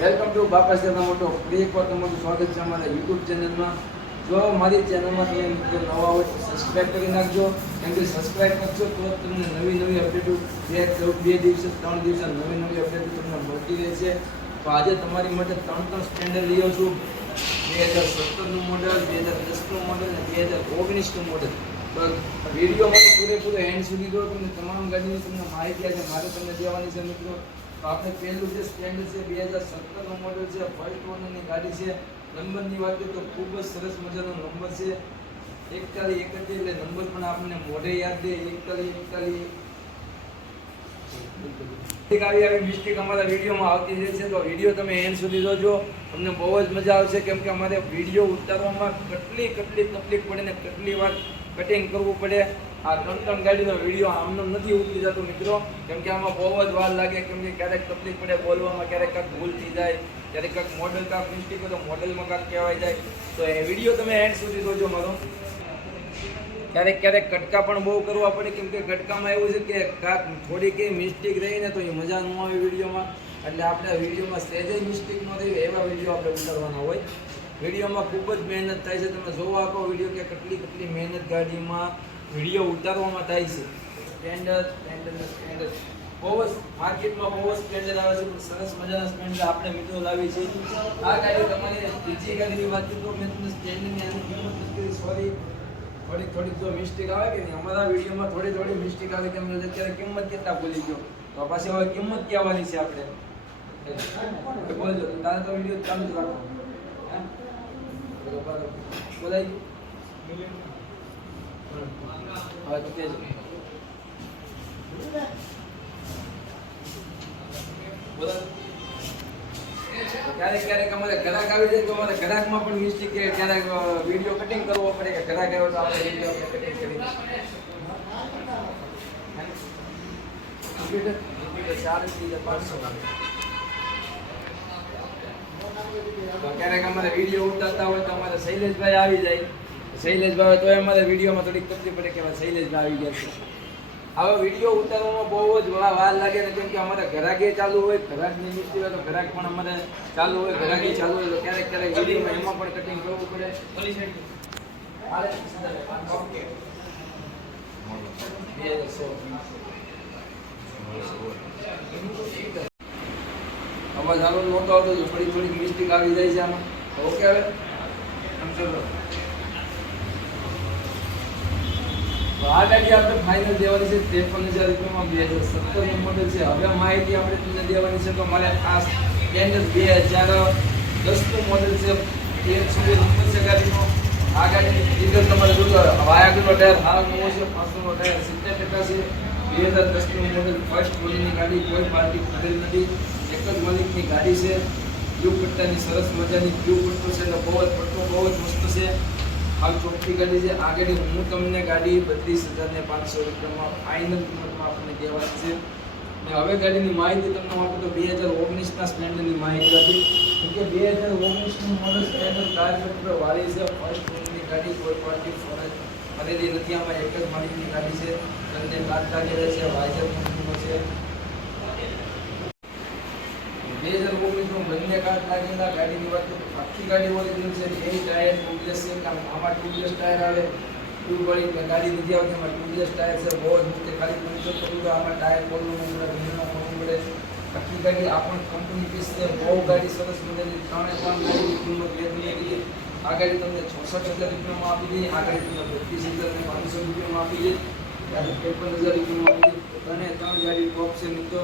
Welcome to બાપા સેના મોટો ફરી એક વાર તમારું સ્વાગત છે અમારા યુટ્યુબ ચેનલમાં. જો મારી ચેનલમાં તમે મિત્રો નવા હોય તો સબસ્ક્રાઈબ કરી નાખજો. કેમ કે સબસ્ક્રાઈબ કરશો તો તમને નવી નવી અપડેટો બે બે દિવસે, ત્રણ દિવસે નવી નવી અપડેટો તમને મળતી રહેશે. તો આજે તમારી માટે ત્રણ ત્રણ સ્ટેન્ડર્ડ લઈ છું. બે હજાર સત્તરનું મોડલ બે હજાર દસનું મોડલ અને બે હજાર ઓગણીસનું મોડલ વીડિયો મને પૂરેપૂરો એન્ડ સુધી જો તમને તમામ ગાડીની તમને માહિતી આજે મારે તમને દેવાની છે મિત્રો. તો આપણે પહેલું જે સ્ટેન્ડર્ડ છે, બે હજાર સત્તરનું મોડલ છે ફર્સ્ટ ઓનરની ગાડી છે. નંબરની વાત કરીએ તો ખૂબ જ સરસ મજાનો નંબર છે. એકતાલી એકત્રીસ એટલે નંબર પણ આપણને મોઢે યાદ દે. એકતાલી એકતાલી મિસ્ટેક આવી આવી મિસ્ટેક અમારા વિડીયોમાં આવતી રહે છે. તો વીડિયો તમે એન્ડ સુધી જોજો. તમને બહુ જ મજા આવશે. કેમ કે અમારે વીડિયો ઉતારવામાં કેટલી કેટલી તકલીફ પડે ને કેટલી વાર કટિંગ કરવું પડે. આ ત્રણ ત્રણ ગાડીનો વીડિયો આમનો નથી ઉતરી જતો મિત્રો. કેમ કે આમાં બહુ જ વાર લાગે, કેમ કે ક્યારેક તકલીફ પડે બોલવામાં, ક્યારેક કાંઈક ભૂલ થઈ જાય, ક્યારેક કાંઈક મોડલ કાંક મિસ્ટેક હોય તો મોડલમાં કાંક કહેવાય જાય. તો એ વીડિયો તમે એન્ડ સુધી જોજો મારો. ક્યારેક ક્યારેક કટકા પણ બહુ કરવા પડે, કેમ કે કટકામાં એવું છે કે કાંક થોડી કઈ મિસ્ટેક રહી ને તો એ મજા ન આવે વિડીયોમાં. એટલે આપણે વિડીયોમાં સહેજ મિસ્ટેક ન રહી એવા વીડિયો આપણે ઉતારવાના હોય. વિડીયોમાં ખૂબ જ મહેનત થાય છે. તમે જોવા આખો વીડિયો કે કેટલી કેટલી મહેનત ગાડીમાં વીડિયો ઉતારવામાં થાય છે. સ્ટેન્ડર્ડ સ્ટેન્ડર્ડ સ્ટેન્ડર્ડ બહુ જ માર્કેટમાં બહુ જ સ્પ્લેન્ડર આવે છે. સરસ મજાના સ્પ્લેન્ડર આપણે મિત્રો લાવી છે આ ગાડી તમારી બીજી ગાડીની વાત તો મેં તમને સ્ટેન્ડરની આની કિંમત કરી. સોરી થોડીક થોડીક જો મિસ્ટેક આવે કે નહીં? અમારા વિડીયોમાં થોડી થોડી મિસ્ટેક આવે કે અમે અત્યારે કિંમત કેટલા ભૂલી ગયો? તો પાછી હવે કિંમત કહેવાની છે આપણે? બોલજો, તારે તો વીડિયો ચાલુ જ રાખો હે? ક્યારેક ક્યારેક અમારે ગ્રાહક આવી જાય તો અમારે ગ્રાહકમાં પણ મિસ્ટેક કે ક્યારેક વિડીયો કટિંગ કરવો પડે કે ગ્રાહક આવ્યો તો આપણે વિડીયો આપણે કટિંગ કરી કમ્પ્યુટર કમ્પ્યુટર ચાલીસ હજાર પાંચસો તો ક્યારેક અમારે વિડીયો ઉતારતા હોય તો અમારે શૈલેષભાઈ આવી જાય શૈલેષભાઈ હોય તો અમારે વિડીયોમાં થોડીક તકલીફ પડે કે અમારે શૈલેષભાઈ આવી ગયા છે હવે વિડીયો ઉતારવામાં બહુ જ વા- વાર લાગે ને કેમ કે અમારે ઘરાકે ચાલુ હોય ઘરાકની મિસ્ત્રી હોય તો ઘરાક પણ અમારે ચાલુ હોય ઘરાકી ચાલુ હોય તો ક્યારેક ક્યારેક વિડીયોમાં એમાં પણ કટિંગ કરવું પડે હાલે, ઓકે. બે હજાર સોળ. અવાજ આનો નહોતો આવતો તો થોડી થોડી મિસ્ટેક આવી જાય છે આમાં ઓકે હવે આમ ચલો તો આ ગાડી આપણે ફાઇનલ દેવાની છે ત્રેપન હજાર રૂપિયામાં બે હજાર સત્તરનું મોડલ છે હવે માહિતી આપણે તમને દેવાની છે તો મારે આ સ્ટેન્ડર્ડ બે હજાર દસનું મોડલ છે તેર સુધી નંબર છે ગાડીનો આ ગાડીની ફિગર તમારે જોજો વાયાગરનો ટાયર હાલ નવો છે પાંચસોનો ટાયર સિત્તેર ટકા છે બે હજાર દસનું મોડલ ફર્સ્ટ મોડલની ગાડી કોઈ પાર્ટી ખરીદ નથી એક જ માલિકની ગાડી છે. બ્લુ પટ્ટાની સરસ મજાની બ્લુ પટ્ટો છે એટલે બહુ જ પટ્ટો બહુ જ મસ્ત છે. હાલ ચોખ્ખી ગાડી છે. આ ગાડી હું તમને ગાડી બત્રીસ હજાર ને પાંચસો રૂપિયામાં ફાઇનલ કિંમતમાં આપણને કહેવાની છે. ને હવે ગાડીની માહિતી તમને આપું તો બે હજાર ઓગણીસના સ્પ્લેન્ડરની માહિતી હતી કેમ કે બે હજાર ઓગણીસનું મોડલ સ્પ્લેન્ડર ટાયર પેટ્રોલ વાળી છે. ફર્સ્ટ ઓનની ગાડી કોઈ પાર્ટી ફરજ ખરીદી નથી. આમાં એક જ માલિકની ગાડી છે. તમને કાચ લાગેલા છે. વાઇઝર કંપનીનો છે. બે હજાર ઓગણીસમાં બંને કાચ લાગેલા ગાડીની વાત કરું તો આખી ગાડી ઓરિજિનલ છે બે ટાયર ટ્યુબલેસ છે કારણ કે આમાં ટ્યુબલેસ ટાયર આવે ટ્યુબ વાળી ગાડી નથી આવતી એમાં ટ્યુબલેસ ટાયર છે બહુ જ મુખ્ય ખાલી પંચર કરવું તો આમાં ટાયર ખોલવું પડે ભીનું કરવું પડે આખી ગાડી આપણ કંપની પીસ છે બહુ ગાડી સરસ મજાની ત્રણે ત્રણ ગાડીની કિંમત વેચી હતી આ ગાડી તમને ચોસઠ હજાર રૂપિયામાં આપી દઈએ આ ગાડી તમને બત્રીસ હજાર ને પાંચસો રૂપિયામાં આપી દઈએ ત્યારે ત્રેપન હજાર રૂપિયામાં આપી દઈએ ત્રણે ત્રણ ગાડી ટોપ છે મિત્રો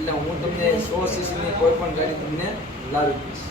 એટલે હું તમને સો સીસીની કોઈ પણ ગાડી તમને લાવી દઈશ.